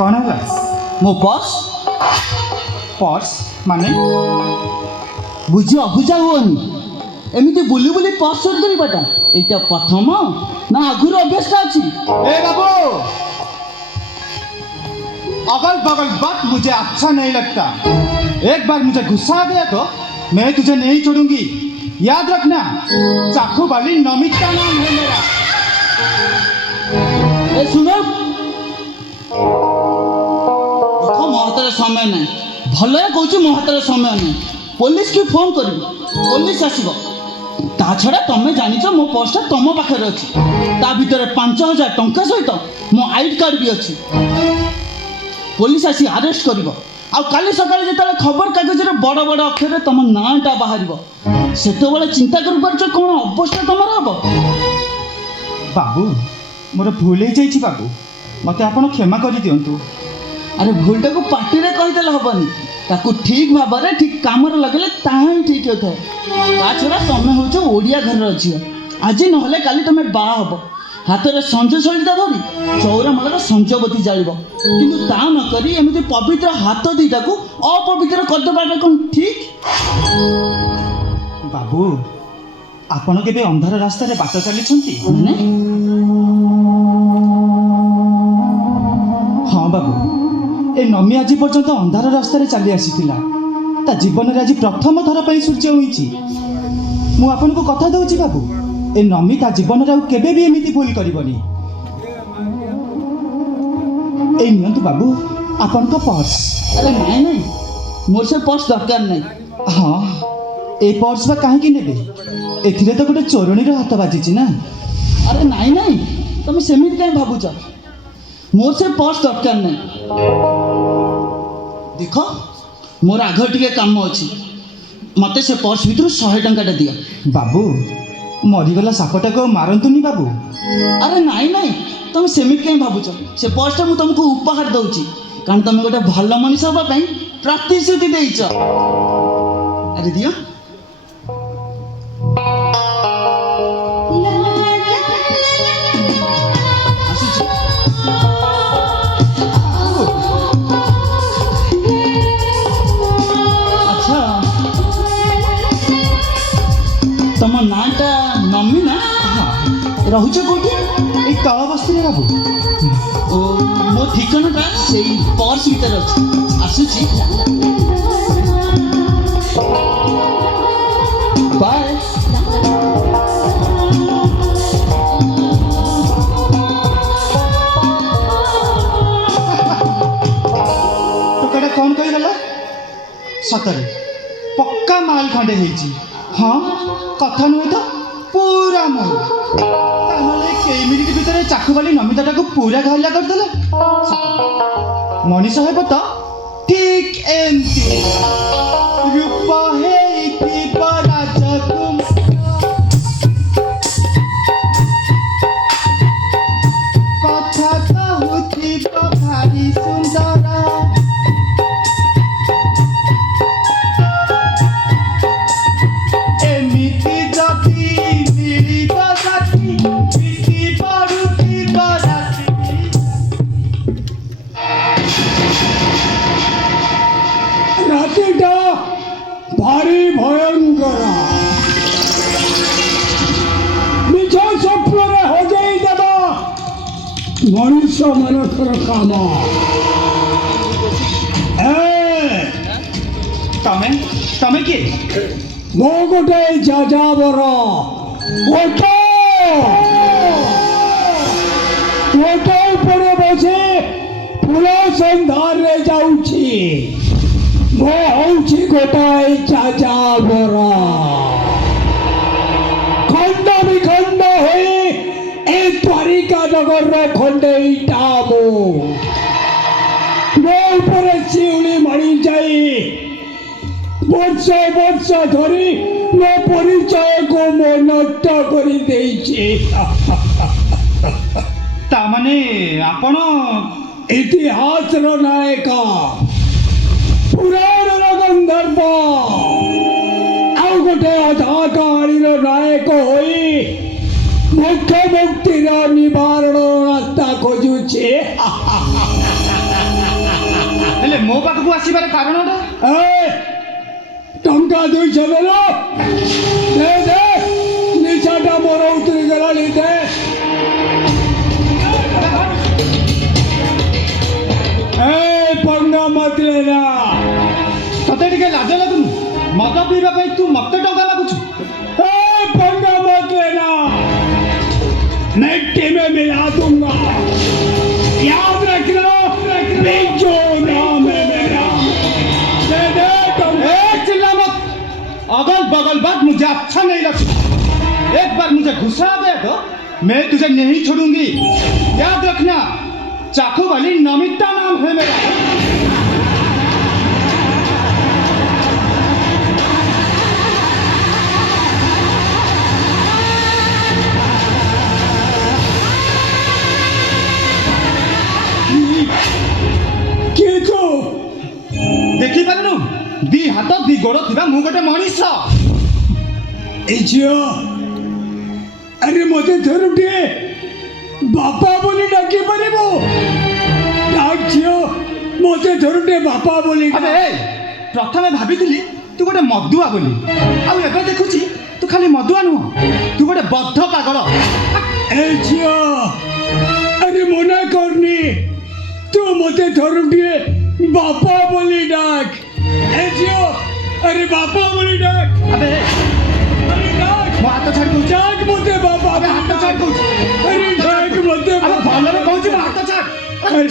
କ'ଣ ହେଲା? ମୋ ପର୍ସ ପର୍ସ ମାନେ? ବୁଝି ଅବୁଝା ହୁଅନି। ଏମିତି ବୁଲି ବୁଲି ପର୍ସ ଚୋରି କରିବାଟା ଏଇଟା ପ୍ରଥମ ନା ଆଗରୁ ଅଭ୍ୟାସଟା ଅଛି? ए बाबू, अगल बगल बात मुझे अच्छा नहीं लगता। एक बार मुझे गुस्सा आ गया तो मैं तुझे नहीं छोड़ूंगी। याद रखना, चाकू वाली नमिता नाम है मेरा। ए सुनो, देखो ମୋ ହାତରେ ସମୟ ନାହିଁ। ଭଲରେ କହୁଛି ମୋ ହାତରେ ସମୟ ନାହିଁ। ପୋଲିସକୁ ଫୋନ୍ କରିବି, ପୋଲିସ ଆସିବ। ତା ଛଡ଼ା ତମେ ଜାଣିଛ ମୋ ପର୍ସଟା ତମ ପାଖରେ ଅଛି। ତା ଭିତରେ 5,000 ଟଙ୍କା ସହିତ ମୋ ଆଇଡି କାର୍ଡ଼ ବି ଅଛି। ପୋଲିସ ଆସି ଆରେଷ୍ଟ କରିବ। ଆଉ କାଲି ସକାଳେ ଯେତେବେଳେ ଖବରକାଗଜରେ ବଡ଼ ବଡ଼ ଅକ୍ଷରରେ ତମ ନାଁଟା ବାହାରିବ, ସେତେବେଳେ ଚିନ୍ତା କରିପାରୁଛ କ'ଣ ଅବସ୍ଥା ତମର ହବ? ବାବୁ, ମୋର ଭୁଲ ହେଇଯାଇଛି ବାବୁ, ମୋତେ ଆପଣ କ୍ଷମା କରିଦିଅନ୍ତୁ। ଆରେ ଭୁଲଟାକୁ ପାଟିରେ କହିଦେଲେ ହବନି, ତାକୁ ଠିକ୍ ଭାବରେ ଠିକ୍ କାମରେ ଲଗେଇଲେ ତାହା ହିଁ ଠିକ୍ ହୋଇଥାଏ। ତା ଛଡ଼ା ତମେ ହେଉଛ ଓଡ଼ିଆ ଘରର ଝିଅ। ଆଜି ନହେଲେ କାଲି ତମେ ବାହା ହବ। ହାତରେ ସଞ୍ଜ ସଳିତା ଧରି ଚଉରାମୂଳରେ ସଞ୍ଜବତୀ ଜାଳିବ। କିନ୍ତୁ ତା ନ କରି ଏମିତି ପବିତ୍ର ହାତ ଦୁଇଟାକୁ ଅପବିତ୍ର କରିଦେବାଟା କ'ଣ ଠିକ୍? ବାବୁ, ଆପଣ କେବେ ଅନ୍ଧାର ରାସ୍ତାରେ ବାଟ ଚାଲିଛନ୍ତି? ମାନେ ହଁ ବାବୁ, ଏ ନମି ଆଜି ପର୍ଯ୍ୟନ୍ତ ଅନ୍ଧାର ରାସ୍ତାରେ ଚାଲି ଆସିଥିଲା। ତା ଜୀବନରେ ଆଜି ପ୍ରଥମ ଥର ପାଇଁ ସୂର୍ଯ୍ୟ ହୋଇଛି। ମୁଁ ଆପଣଙ୍କୁ କଥା ଦେଉଛି ବାବୁ, ଏ ନମି ତା ଜୀବନରେ ଆଉ କେବେ ବି ଏମିତି ଭୁଲ କରିବନି। ଏଇ ନିଅନ୍ତୁ ବାବୁ ଆପଣଙ୍କ ପର୍ସ। ଆରେ ନାଇଁ ନାଇଁ, ମୋର ସେ ପର୍ସ ଦରକାର ନାହିଁ। ହଁ, ଏ ପର୍ସ ବା କାହିଁକି ନେବେ? ଏଥିରେ ତ ଗୋଟେ ଚୋରଣୀର ହାତ ବାଜିଛି ନା। ଆରେ ନାଇଁ ନାଇଁ, ତମେ ସେମିତି କାହିଁ ଭାବୁଛ? ମୋର ସେ ପର୍ସ ଦରକାର ନାହିଁ। ଦେଖ, ମୋର ଆଗ ଟିକେ କାମ ଅଛି। ମୋତେ ସେ ପର୍ସ ଭିତରୁ 100 ଟଙ୍କାଟା ଦିଅ। ବାବୁ, ମରିଗଲା ସାପଟାକୁ ଆଉ ମାରନ୍ତୁନି ବାବୁ। ଆରେ ନାଇଁ ନାଇଁ, ତମେ ସେମିତି କାହିଁ ଭାବୁଛ? ସେ ପର୍ସଟା ମୁଁ ତମକୁ ଉପହାର ଦେଉଛି, କାରଣ ତମେ ଗୋଟେ ଭଲ ମଣିଷ ହେବା ପାଇଁ ପ୍ରତିଶ୍ରୁତି ଦେଇଛ। ଆରେ ଦିଅ। ଆସୁଛି। ଆଚ୍ଛା, ତମ ନାଁଟା ନମି ନା? ରହୁଛ କୋଉଠି? ଏଇ ତଳ ବସ୍ତିରେ ବାବୁ। ଓ, ମୋ ଠିକଣାଟା ସେଇ ପର୍ସ ଭିତରେ ଅଛି। ଆସୁଛି। ବାଏ। ଟୋକାଟା କ'ଣ କହିଗଲା? ସତରେ ପକ୍କା ମାଲ ଖଣ୍ଡେ ହେଇଛି। ହଁ, କଥା ନୁହେଁ ତ ପୁରା ମାଲ। ତାହେଲେ କେଇ ମିନିଟ୍ ଭିତରେ ଚାକୁବାଲି ନମିତାଟାକୁ ପୁରା ଘାଇଲା କରିଦେଲା। ମଣିଷ ହେବ ତ ଠିକ୍ ଏମିତି। ରୂପ ହେଇଥିବ ରାଜକୁମାର, କଥା କହୁଥିବ ଭାରି ସୁନ୍ଦର। ଏମିତି ଯଦି ମିଳିବ ସାଥୀ, ପିଟି ପଡ଼ୁଥିବ ରାତି। ରାତିଟା ଭାରି ଭୟଙ୍କର। ନିଜ ସ୍ୱପ୍ନରେ ହଜେଇ ଦେବା ମଣିଷ ମାନଙ୍କର କାମ। ତମେ କିଏ? ମୁଁ ଗୋଟେ ଯାଯାବର। ଓଟ ଉପରେ ବସି ଫୁଲ ସନ୍ଧାନରେ ଯାଉଛି। ମୁଁ ହଉଛି ଗୋଟାଏ ଯାଯାବର। ଖଣ୍ଡ ବିଖଣ୍ଡ ହୋଇ ଏ ଦ୍ୱାରିକା ନଗରର ଖଣ୍ଡେଇଟା ମୁଁ। ମୋ ଉପରେ ଶିଉଳି ମାଡ଼ି ଯାଇ ବର୍ଷ ବର୍ଷ ଧରି ମୋ ପରିଚୟକୁ ମୁଁ ନଷ୍ଟ କରିଦେଇଛି। ତାମାନେ ଆପଣ ଇତିହାସର ନାୟକ, ପୁରାଣର ଗନ୍ଧର୍ବ, ଆଉ ଗୋଟେ ଅଧା କାହାଣୀର ନାୟକ ହୋଇ ମୁଖ୍ୟ ମୁକ୍ତିର ନିବାରଣ ରାସ୍ତା ଖୋଜୁଛି। ହେଲେ ମୋ ପାଖକୁ ଆସିବାର କାରଣଟା ଟଙ୍କା 200 ଦେଲ ଦେ ଦେ ନିଶାଟା ମୋର ଉତରି ଗଲାଣି ଦେ ପଙ୍ଗା ମତ ଲେନା ତତେ ଟିକେ ଲାଜ ଲାଗୁନି ମଦ ପିଇବା ପାଇଁ ତୁ ମତେ ଟଙ୍କା ମାଗୁଛୁ पंगा मत लेना मिट्टी में मिला दूंगा याद रखना बिज्जू नाम है मेरा दे दे तुम चिल्ला मत अगल बगल बात मुझे अच्छा नहीं लगता एक बार मुझे गुस्सा आ गया तो मैं तुझे नहीं छोड़ूंगी याद रखना चाकू वाली नमिता नाम है मेरा किए तो देखी पारुनु दी हाथ दी गोड़ थिबा मु गोटे मनीष ए झियो अरे मते धरुटे बापा बोली डाकी परिबो डाक झियो मते धरुटे बापा बोली अबे प्रथमे भाबिथिली तू गोटे मदुआ बोली आ एबे देखुची तू खाली मदुआ नुह तू गोटे बद्ध पागल ए झियो अरे मना करनी तू मते धरुटे बापा बोली डाक ए झियो अरे बापा बोली डाक अबे अरे डाक मो हाथ छाड़ दउची डाक मते बापा अबे हाथ छाड़ दउची अरे डाक मते अबे भलरे कहूची मो हाथ छाड़ अरे